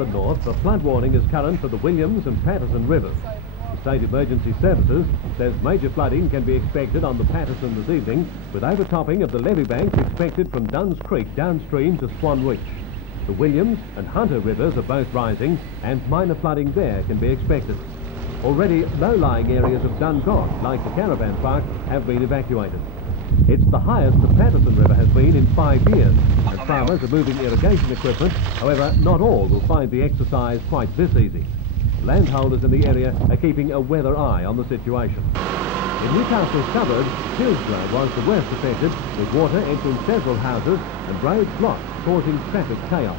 further north, a flood warning is current for the Williams and Patterson rivers. State Emergency Services says major flooding can be expected on the Patterson this evening, with overtopping of the levee banks expected from Duns Creek downstream to Swan Reach. The Williams and Hunter rivers are both rising, and minor flooding there can be expected. Already low-lying areas of Dungog, like the caravan park, have been evacuated. It's the highest the Patterson River has been in 5 years, and farmers are moving irrigation equipment. However, not all will find the exercise quite this easy. Landholders in the area are keeping a weather eye on the situation. In Newcastle's suburbs, Hillsborough was the worst affected, with water entering several houses and roads blocked, causing traffic chaos.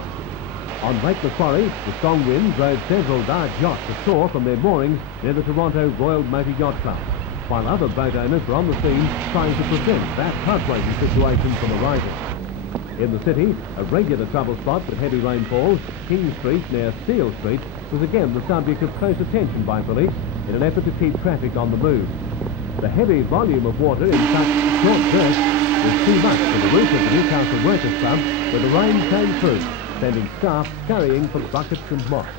On Lake Macquarie, the strong wind drove several large yachts ashore from their moorings near the Toronto Royal Motor Yacht Club, while other boat owners were on the scene trying to prevent that heartbreaking situation from arising. In the city, a regular trouble spot with heavy rainfalls, King Street near Steele Street, was again the subject of close attention by police in an effort to keep traffic on the move. The heavy volume of water in such short bursts was too much for the roof of the Newcastle Workers' Club, where the rain came through, sending staff scurrying for buckets and mops.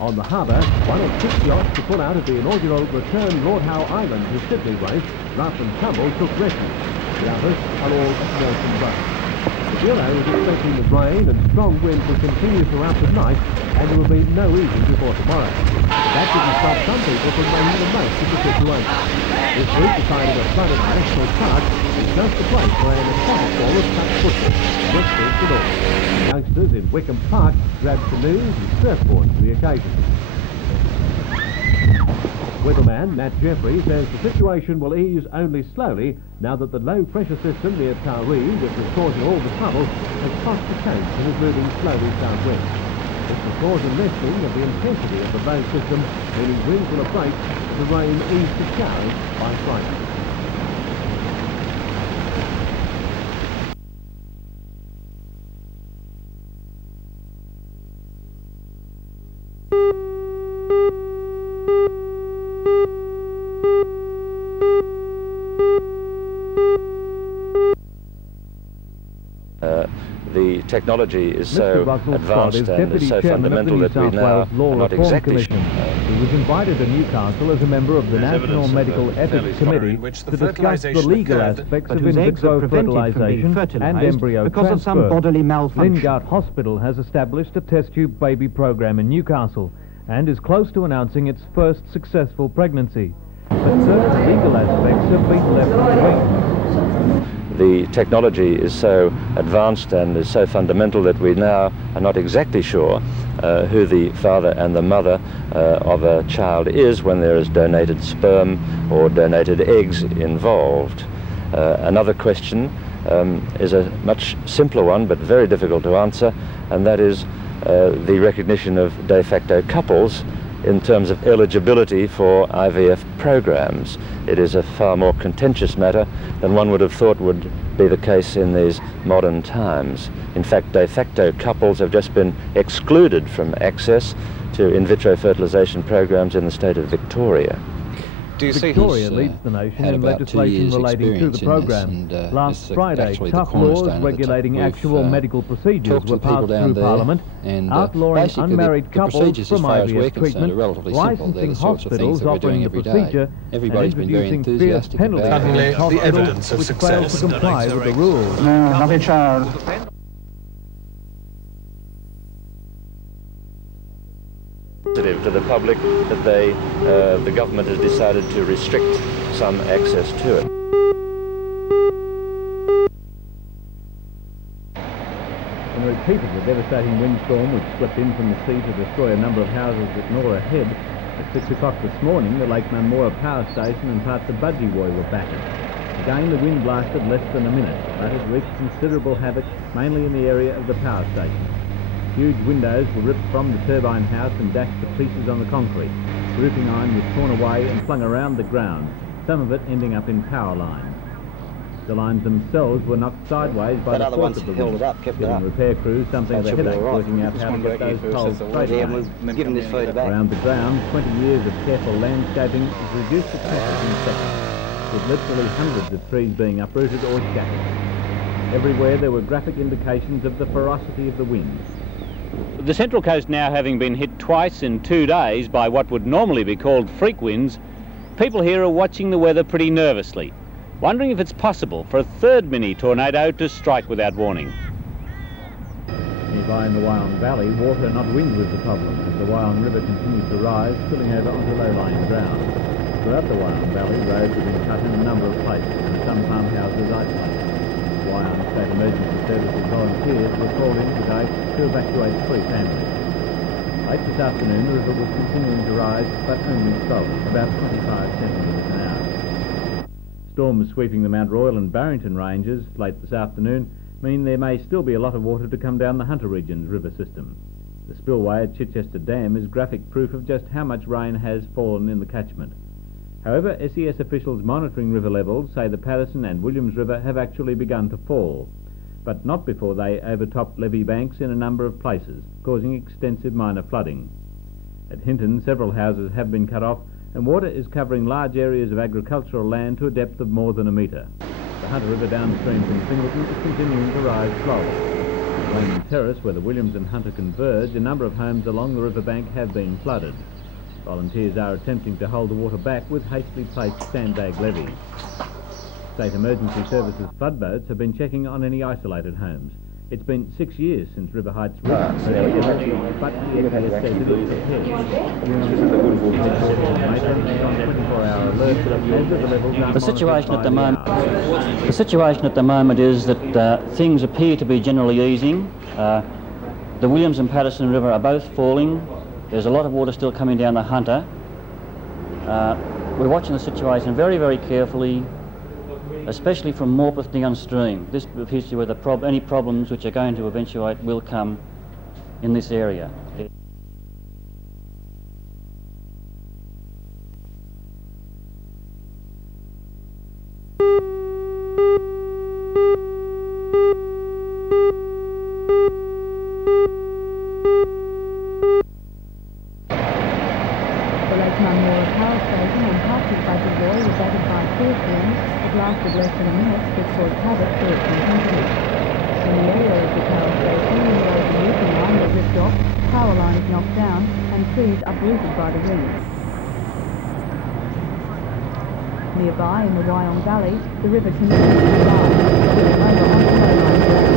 On the harbour, one of 6 yachts to pull out of the inaugural return Lord Howe Island to Sydney race, rough and tumble, took refuge. The others are all at Nelson Bay. The Bureau is expecting the rain and strong wind to continue throughout the night, and there will be no easing before tomorrow. That didn't stop some people from making the most of the situation. This week, decided a flooded national park is just the place for an waterfall of such footage, whistles and all. Youngsters in Wickham Park grabbed canoes and surfboards for the occasion. Weatherman Nat Jeffrey says the situation will ease only slowly now that the low-pressure system near Taree, which was causing all the trouble, has crossed the coast and is moving slowly southwest. This will cause a lessening of the intensity of the low system, meaning winds will abate as the rain ease to showers by Friday. The technology is so advanced and is so fundamental that we now are not exactly sure. He was invited to Newcastle as a member of the National Medical Ethics Committee to discuss the legal aspects of in vitro fertilisation and embryo because of some bodily malfunction. Lingard Hospital has established a test tube baby program in Newcastle and is close to announcing its first successful pregnancy. But certain legal aspects have been left behind. The technology is so advanced and is so fundamental that we now are not exactly sure who the father and the mother of a child is when there is donated sperm or donated eggs involved. Another question is a much simpler one but very difficult to answer, and that is the recognition of de facto couples in terms of eligibility for IVF programs. It is a far more contentious matter than one would have thought would be the case in these modern times. In fact, de facto couples have just been excluded from access to in vitro fertilisation programs in the state of Victoria. Victoria leads the nation in legislation relating to the program. Last Friday, tough laws regulating actual medical procedures were passed through Parliament, outlawing unmarried couples from IVF treatment, licensing hospitals offering the procedure, and introducing fierce penalties against hospitals which fail to comply with the rules. No, not a child. To the public that the government has decided to restrict some access to it. In a repeat of the devastating windstorm which swept in from the sea to destroy a number of houses at Nora Head, at 6 o'clock this morning the Lake Mamora Power Station and parts of Budgewoi were battered. Again the wind lasted less than a minute, but it wreaked considerable havoc, mainly in the area of the power station. Huge windows were ripped from the turbine house and dashed to pieces on the concrete. Roofing iron was torn away and flung around the ground, some of it ending up in power lines. The lines themselves were knocked sideways by the force of the wind, giving repair crews something of a headache working out how to get those poles straight again. Around the ground, 20 years of careful landscaping has reduced the traffic in the sector, with literally hundreds of trees being uprooted or scattered. Everywhere there were graphic indications of the ferocity of the wind. The Central Coast now having been hit twice in 2 days by what would normally be called freak winds, people here are watching the weather pretty nervously, wondering if it's possible for a third mini tornado to strike without warning. Nearby in the Wyong Valley, water, not wind, was the problem, as the Wyong River continued to rise, spilling over onto low-lying ground. Throughout the Wyong Valley, roads have been cut in a number of places, and some farmhouses isolated. Wyong State Emergency Services volunteers were called in today to evacuate 3 families. Late this afternoon, the river was continuing to rise, but only slowly, about 25 centimetres an hour. Storms sweeping the Mount Royal and Barrington ranges late this afternoon mean there may still be a lot of water to come down the Hunter Region's river system. The spillway at Chichester Dam is graphic proof of just how much rain has fallen in the catchment. However, SES officials monitoring river levels say the Patterson and Williams River have actually begun to fall, but not before they overtopped levee banks in a number of places, causing extensive minor flooding. At Hinton, several houses have been cut off, and water is covering large areas of agricultural land to a depth of more than a metre. The Hunter River downstream from Singleton is continuing to rise slowly. At Raymond Terrace, where the Williams and Hunter converge, a number of homes along the riverbank have been flooded. Volunteers are attempting to hold the water back with hastily placed sandbag levees. State Emergency Services flood boats have been checking on any isolated homes. It's been 6 years since River Heights River, but it has said it is prepared. The situation at the moment is that things appear to be generally easing. The Williams and Patterson River are both falling. There's a lot of water still coming down the Hunter. We're watching the situation very, very carefully, especially from Morpeth downstream. This appears to be where any problems which are going to eventuate will come in this area. Lasted less than a minute but caused havoc for its intensity. In the area of the power station, the overheating line was ripped off, power lines knocked down, and trees uprooted by the wind. Nearby in the Wyong Valley, the river continues to rise, spilling over onto low-lying ground.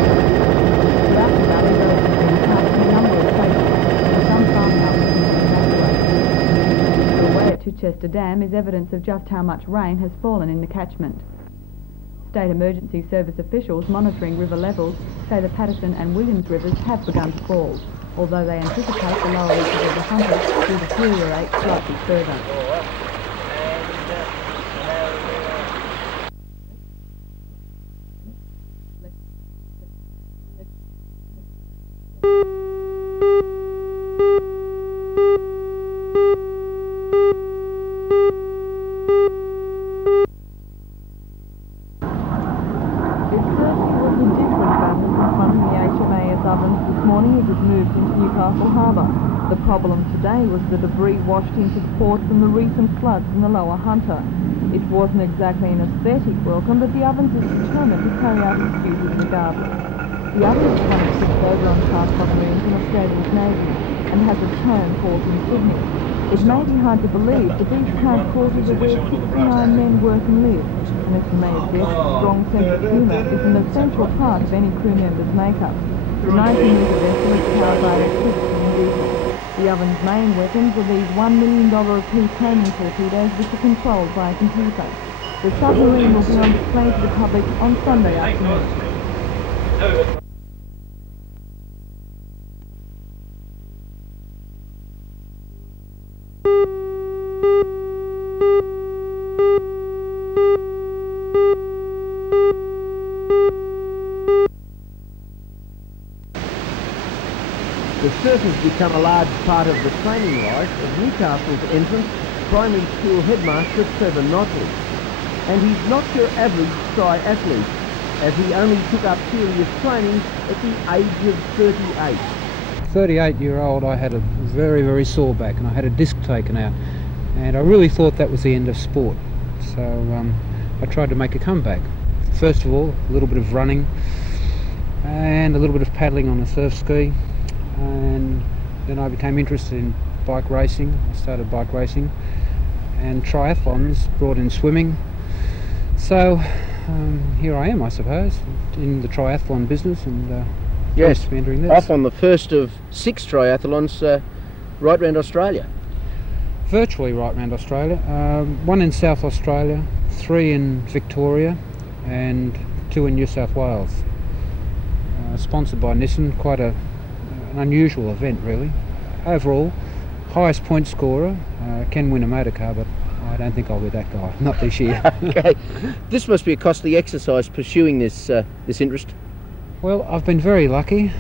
Throughout the valley, roads have been cut in a number of places, and some farmhouses have been evacuated. The way at Chichester Dam is evidence of just how much rain has fallen in the catchment. State Emergency Service officials monitoring river levels say the Patterson and Williams rivers have begun to fall, although they anticipate the lower reaches of the Hunter will deteriorate slightly further. The problem today was the debris washed into port from the recent floods in the lower Hunter. It wasn't exactly an aesthetic welcome, but the ovens is determined to carry out its duties regardless. The oven is one of 6 overon-class submarines in Australia's Navy and has a term port in Sydney. It may be hard to believe, but these camp quarters are where 69 men work and live, and as you may have guessed, a strong sense of humour is an essential part of any crew member's makeup. The 90-metre vessel is powered by electricity and diesel. The oven's main weapons are these $1 million apiece homing torpedoes which are controlled by a computer. The submarine will be on display to the public on Sunday afternoon. The surf has become a large part of the training life of Newcastle's entrant, primary school headmaster Trevor Notley. And he's not your average triathlete, as he only took up serious training at the age of 38. 38-year-old, I had a very, very sore back and I had a disc taken out. And I really thought that was the end of sport. So I tried to make a comeback. First of all, a little bit of running and a little bit of paddling on a surf ski. and then I became interested in bike racing. I started bike racing, and triathlons brought in swimming. So here I am, I suppose, in the triathlon business, and Yes, entering this. off on the first of 6 triathlons right round Australia. Virtually right round Australia. 1 in South Australia, 3 in Victoria, and 2 in New South Wales. Sponsored by Nissan, quite an unusual event really. Overall, highest point scorer, can win a motor car, but I don't think I'll be that guy, not this year. Okay, this must be a costly exercise pursuing this interest. Well, I've been very lucky.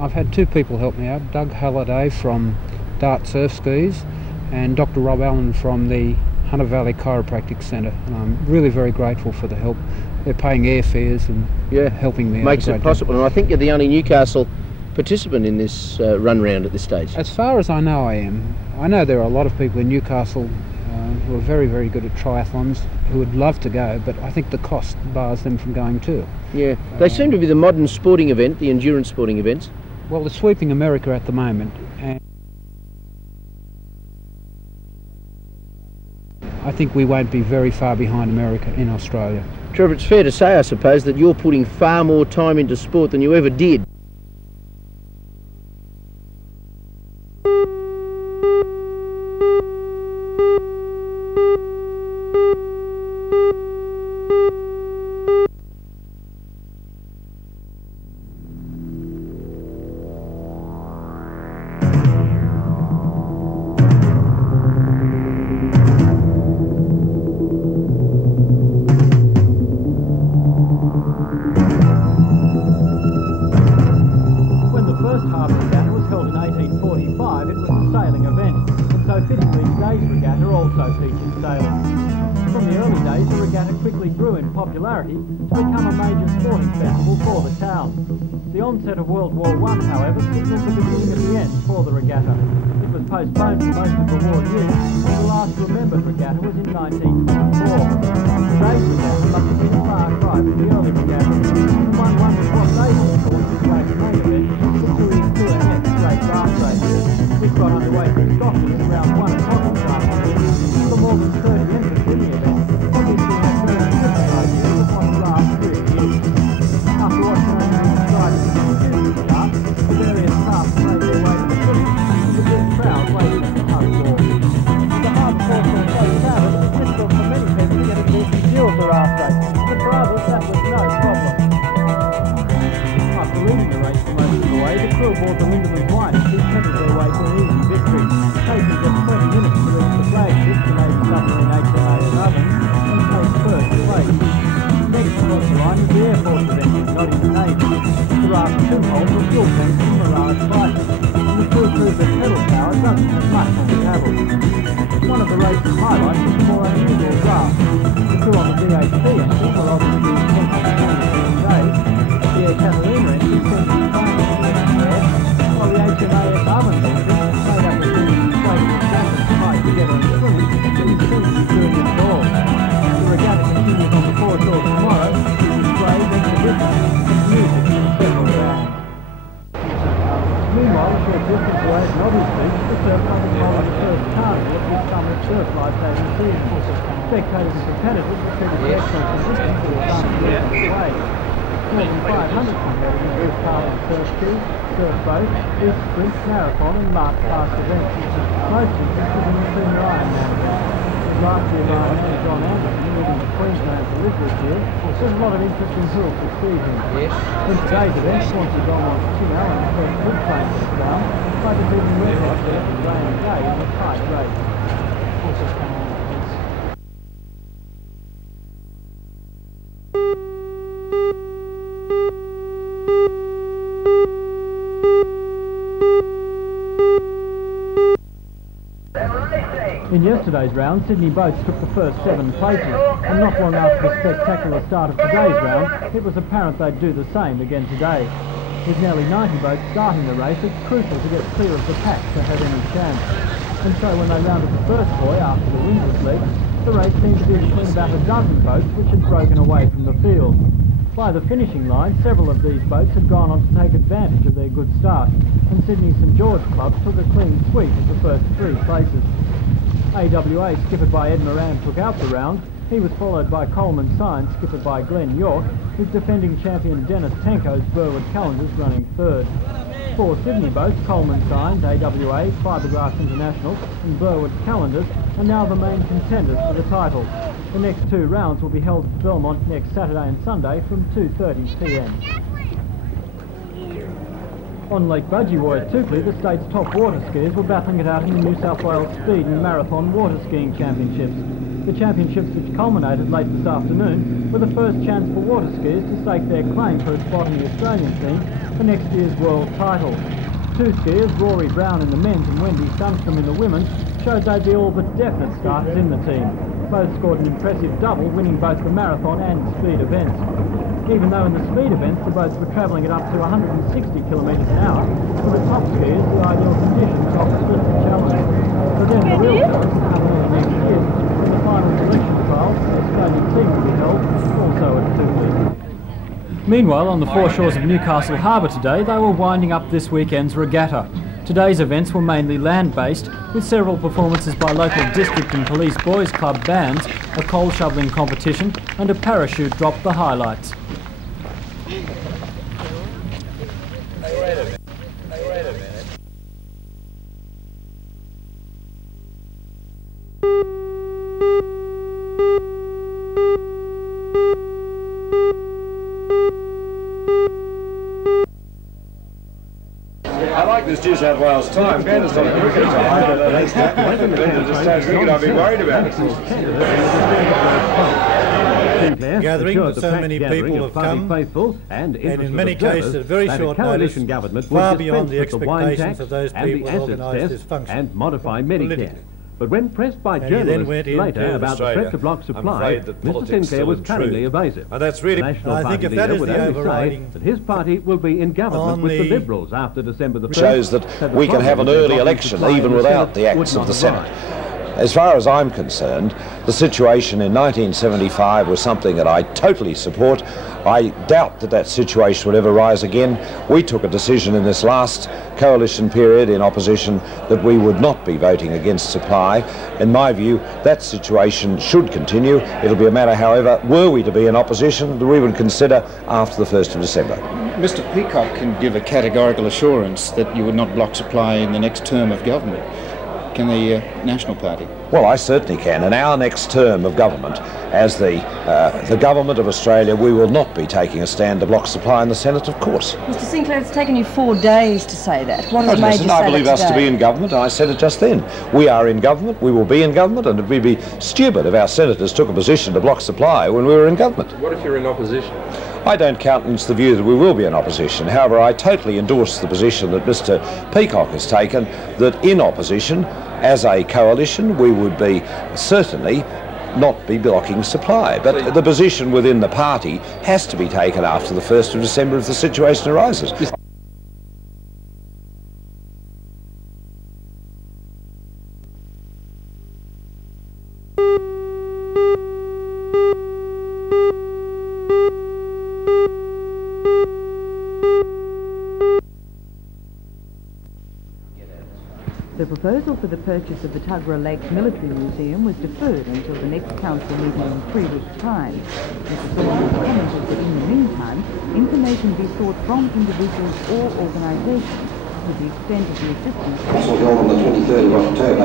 I've had 2 people help me out, Doug Halliday from Dart Surf Skis and Dr. Rob Allen from the Hunter Valley Chiropractic Centre, and I'm really very grateful for the help. They're paying airfares and helping me out. Makes it possible, and I think you're the only Newcastle participant in this run round at this stage. As far as I know, I am. I know there are a lot of people in Newcastle who are very, very good at triathlons who would love to go, but I think the cost bars them from going too. Yeah, they seem to be the modern sporting event, the endurance sporting events. Well, they're sweeping America at the moment, and I think we won't be very far behind America in Australia. Trevor, it's fair to say, I suppose, that you're putting far more time into sport than you ever did. The onset of World War I, however, signalled the beginning of the end for the regatta. It was postponed for most of the war years, and the last remembered regatta was in 1924. Today's regatta must have been a far cry from the early regatta, and one wonders what they would have called this last main event, the Torres Strait draft race. This got underway from Scotland around 1 o'clock this afternoon. For more than 30 entrants in the event, obviously had very different ideas of what a raft really is. After watching the various crafts made their way to the finish, with a big crowd waiting at the hard wall. The hard course was so crowded it was difficult for many people to get a decent view of the raft race, but for others that was no problem. After leading the race for most of the way, the crew aboard the Lindeman's Wine who headed their way to an easy victory, taking just 20 minutes to reach the flagship, the Navy submarine HMAS Ovens, and take first place. Next across the line was the Air Force event, not in the Navy. The raft two holes were fuel tanks from Mirage prices, and the crew proved that pedal power doesn't have much on the paddle. One of the race's highlights was the more unusual draft. The crew on the VHP engine were obviously intensive training days. The Air Catalina engine sent the training in the air, while the HMAS Ovens engine, made up of these inflatable jackets tied together in strings, was essentially doing it all. The regatta continues on the foreshore tomorrow, with brave exhibition and music in several rounds. Meanwhile, a short distance away at Nobby's Beach, the surf company held the first carnival of this summer's surf life-saving season. Spectators and competitors were treated with excellent conditions for the fun away. More than 500 competitors took part in surf ski, surf boat, east sprint, marathon and marked past events. Most interested in the senior Ironman event. Last year's Ironman John Anderson, leading the Queensland to live this year, there's a lot of interest in hills this season. In today's event, sponsored Belmont's Tim Allen first good playing for the ground by defeating Redhead for the rain and day in a tight race. In yesterday's round, Sydney boats took the first 7 places, and not long after the spectacular start of today's round, it was apparent they'd do the same again today. With nearly 90 boats starting the race, it's crucial to get clear of the pack to have any chance. And so when they rounded the first buoy after the wind was led, the race seemed to be between about a dozen boats which had broken away from the field. By the finishing line, several of these boats had gone on to take advantage of their good start, and Sydney St George Club took a clean sweep of the first 3 places. AWA, skippered by Ed Moran, took out the round. He was followed by Coleman Signs, skippered by Glenn York, with defending champion Dennis Tenko's Burwood Calendars running 3rd. 4 Sydney boats, Coleman Signs, AWA, Fiberglass International and Burwood Calendars, are now the main contenders for the title. The next 2 rounds will be held at Belmont next Saturday and Sunday from 2:30 p.m. On Lake Budgewoi at Toukley, the state's top water skiers were battling it out in the New South Wales Speed and Marathon Water Skiing Championships. The championships, which culminated late this afternoon, were the first chance for water skiers to stake their claim for a spot in the Australian team for next year's world title. 2 skiers, Rory Brown in the men's and Wendy Sundstrom in the women's, showed they'd be all but definite starters in the team. Both scored an impressive double, winning both the marathon and speed events. Even though in the speed events the boats were travelling at up to 160 kilometres an hour, for the top skiers the ideal conditions offered little challenge. For them the real challenge will come early next year, when the final selection trials for the Australian team will be held, also at Toukley. Meanwhile, on the foreshores of Newcastle Harbour today, they were winding up this weekend's regatta. Today's events were mainly land-based, with several performances by local district and police boys club bands, a coal shovelling competition and a parachute drop the highlights. I like this New South Wales time. Granda's not a cricket time, but at least that just don't think I'd be worried about it. Gathering that so many people have come, and in many cases at very short notice, far beyond the expectations of those people who organised this function and modify Medicare. Politically. But when pressed by journalists later about the threat to block supply, Mr Sinclair was cunningly evasive. And that's really, National Party leader would only say that his party will be in government with the Liberals after December the 1st. Shows that we can have an early election even without the acts of the Senate. As far as I'm concerned, the situation in 1975 was something that I totally support. I doubt that that situation will ever rise again. We took a decision in this last coalition period in opposition that we would not be voting against supply. In my view, that situation should continue. It'll be a matter, however, were we to be in opposition, that we would consider after the 1st of December. Mr Peacock can give a categorical assurance that you would not block supply in the next term of government. Can the National Party? Well, I certainly can. In our next term of government, as the government of Australia, we will not be taking a stand to block supply in the Senate, of course. Mr Sinclair, it's taken you 4 days to say that. What has made you say that I believe us to be in government, and I said it just then. We are in government, we will be in government, and it would be stupid if our senators took a position to block supply when we were in government. What if you're in opposition? I don't countenance the view that we will be in opposition. However, I totally endorse the position that Mr Peacock has taken, that in opposition, as a coalition, we would be certainly not be blocking supply. But the position within the party has to be taken after the 1st of December if the situation arises. The proposal for the purchase of the Tuggerah Lakes Military Museum was deferred until the next council meeting in 3 weeks' time. Mr Saunders commented that in the meantime, information be sought from individuals or organisations to the extent of the assistance. Council held on the 23rd of October,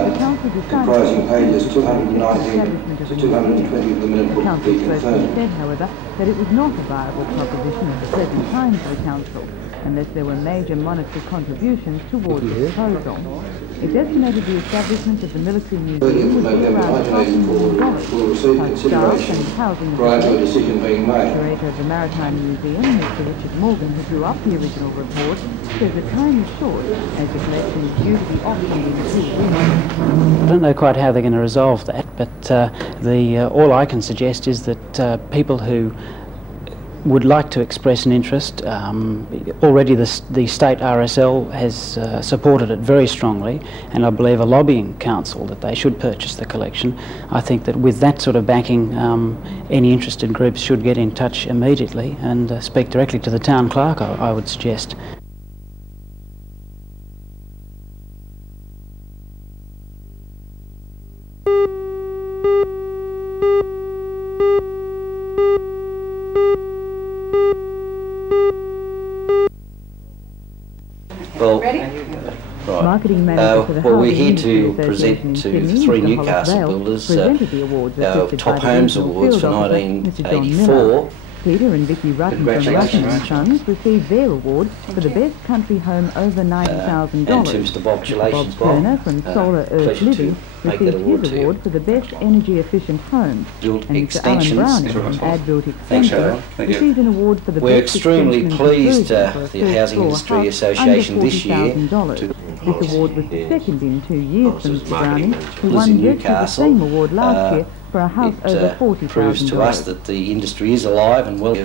comprising pages 219 to 220 of the minute book to be confirmed. Said, however, that it was not a viable proposition at the present time for the council, unless there were major monetary contributions towards the proposal. It's estimated the establishment of the military museum would be around $5 million, plus staff and housing. Prior to a decision being made. Curator of the Maritime Museum, Mr Richard Morgan, who drew up the original report, says the time is short as the collection is due to be auctioned in 2 weeks. I don't know quite how they're going to resolve that, but all I can suggest is that people who would like to express an interest. Already the state RSL has supported it very strongly, and I believe a lobbying council that they should purchase the collection. I think that with that sort of backing, any interested groups should get in touch immediately and speak directly to the town clerk, I would suggest. Well, Marketing manager for the well, we're Housing here Industry to Association present in to Sydney, the three Mr. Newcastle Hollis builders presented the awards assisted Top by the Homes Regional Awards for Field Officer, Mr. John Miller. 1984. Peter and Vicky Rutten from Rutten Congratulations. & Sons received their award for the best country home over $90,000. And to Mr. Bob, congratulations, Bob Turner from Solar Earth pleasure Living to make that received award his to you. award for the best energy efficient home. Built And Mr. Alan extensions. Browning from Adbuilt Thanks, Extension Alan. Thank you. received an award for the We're best extremely extension and pleased, conversion for a the first Housing floor Industry house Association under this year. $40,000. This award was the second in 2 years from Mr. Browning, who Was won in virtually the Newcastle. same award last year for a house over $40,000. Proves to us that the industry is alive and well.